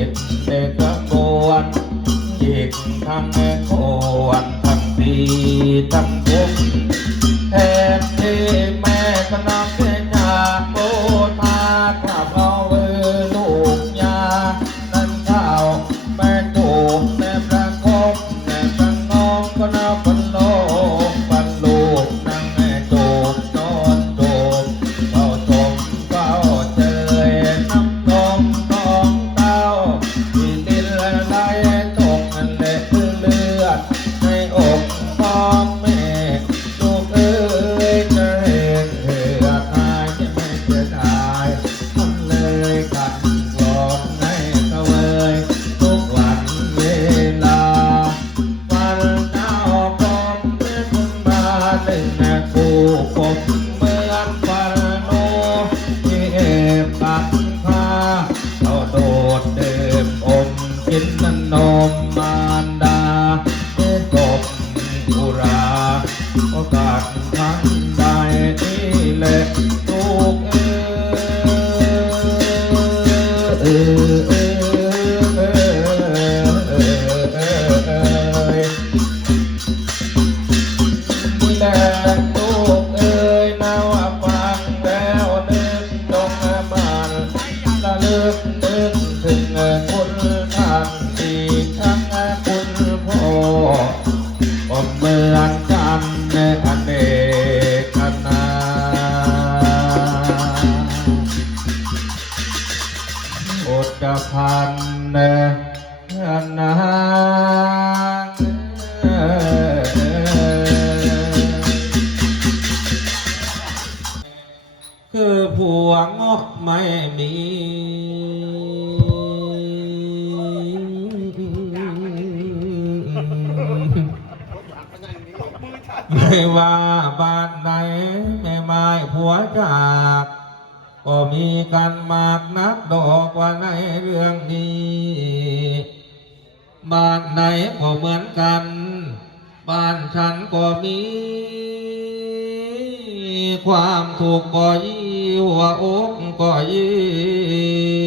จิตเอกกวนจิตทั้งเอกวนทั้งปีทั้งเจ็บแทนที่แม่ก็นัก โอกาสครั้งใดนี่แหละ คือผัวงอกไม่มีไม่ว่าบ้านไหนแม่ไม้ผัวจาก ก็มีกันมากนักดอกว่าในเรื่องนี้ บ้านไหนก็เหมือนกัน บ้านฉันก็มี ความถูกก็ยี่หัวอกก็ยี่